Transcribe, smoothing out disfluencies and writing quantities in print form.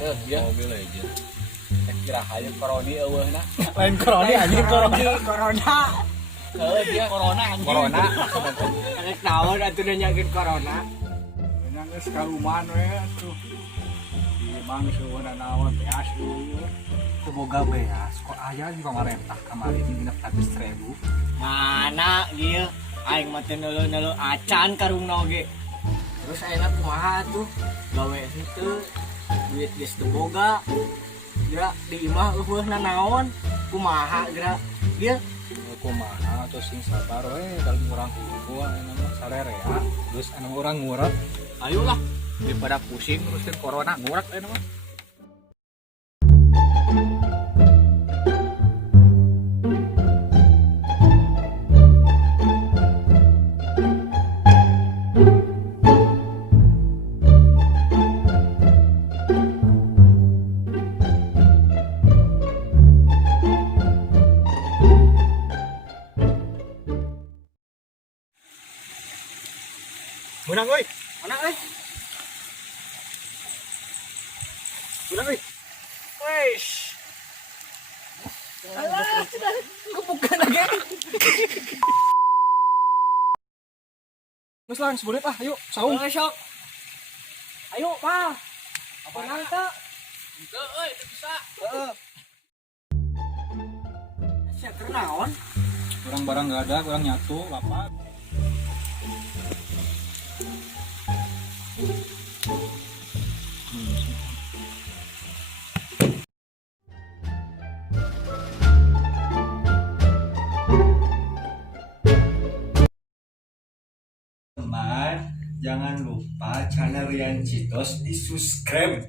Dia Mobile Legend. kira aja koroni eueuhna. Lain koroni anjing koroni. Corona. Dia Corona anjing. corona. Karek naon atuh nanyakeun corona. Yang geus karuman we atuh. Imang sueuna naon beas dulu. Teu boga beas, kok aya di pamarentah kamari nginep habis 1000. Mana ieu? Aing mah teu neuleuh-neuleuh acan karungna oge. Terus ayeuna kumaha tuh? Gawe henteu duit geus teu boga. Geura di imah eueuhna naon? Kumaha geura? Ieu Kumaha atuh sing sabar we dalam urang kudu anu mah sarerea. Terus anu urang ngurek. Ayolah daripada pusing ngurusin corona ngurak aya mah. Menang euy. mana euy? Menang euy. Weis. Alah, kebuka lagi. Geus lang 10 menit ah, ayo saung. Sok. Ayo, Pa. Apa nangka? Teu euy teu bisa. Heeh. Sia keur naon? Urang barang enggak ada, urang nyatu lapat. Teman, jangan lupa channel Rian Citos di subscribe.